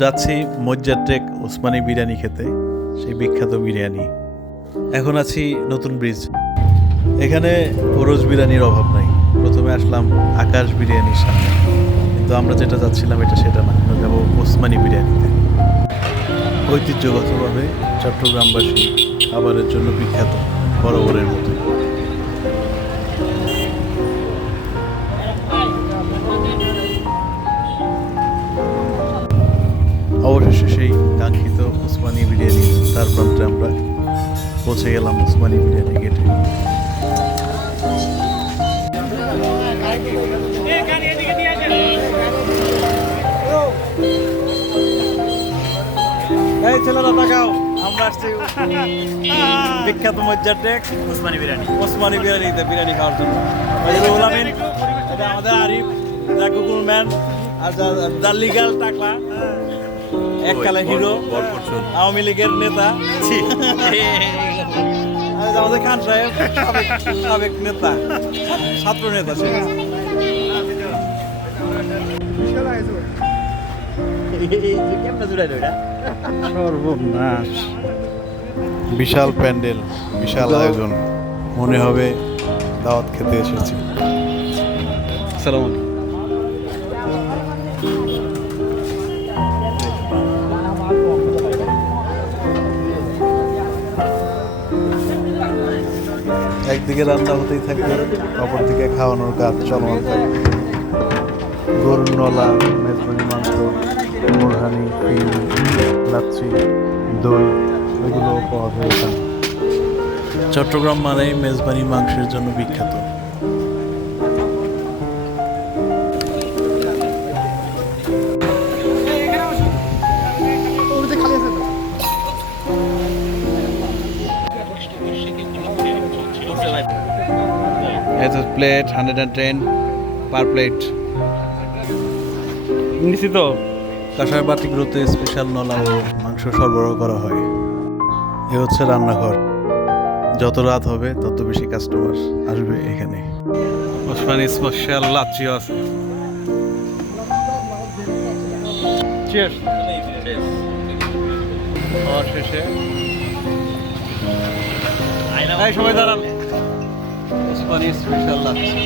যাচ্ছি মজ্জার ট্রেক ওসমানী বিরিয়ানি খেতে, সেই বিখ্যাত বিরিয়ানি। এখন আছি নতুন ব্রিজ। এখানে ওরস বিরিয়ানির অভাব নাই। প্রথমে আসলাম আকাশ বিরিয়ানির সামনে, কিন্তু আমরা যেটা যাচ্ছিলাম সেটা না, আমরা যাবো ওসমানী বিরিয়ানিতে। ঐতিহ্যগতভাবে চট্টগ্রামবাসী খাবারের জন্য বিখ্যাত, বরাবরের মতো। অবশেষে সেই কাঙ্ক্ষিত ওসমানী বিরিয়ানি তার প্রান্তে আমরা পৌঁছে গেলাম ওসমানী বিরিয়ানি গেটে। এই ছেলেরা তাকাও, আমরা আসছি বিখ্যাত মজ্জার ট্রেক ওসমানী বিরিয়ানিতে বিরিয়ানি খাওয়ার জন্য। এটা আমাদের Arif, the Google man, are the legal টাকলা, এককালে হিরো, আওয়ামী লীগের নেতা, আমাদের খান সাহেব সাবেক নেতা, ছাত্র নেতা সে। বিশাল প্যান্ডেল, বিশাল আয়োজন, মনে হবে দাওয়াত খেতে এসেছি। সালাম। একদিকে রান্না হতেই থাকবে, অপরদিকে খাওয়ানোর কাজ চলমান থাকবে। গরুর নলা, মেজবানি মাংস, মুরহানি, পিল, লাচ্ছি, দই, এগুলো পাওয়া যায় এখানে। চট্টগ্রাম মানেই মেজবানি মাংসের জন্য বিখ্যাত। It's a plate 110 per plate. নিশ্চিত কাঁসার বাটিগুলোতে স্পেশাল নলা ও মাংস সরবরাহ করা হয়। এ হচ্ছে রান্নাঘর। যত রাত হবে তত বেশি কাস্টমার আসবে এখানে। ওসমানী স্পেশাল লাচ্ছিও আছে। চিয়ার্স। খাওয়ার শেষে এই সবাই দাঁড়ান। ওসমানী স্পেশাল লাচ্ছি।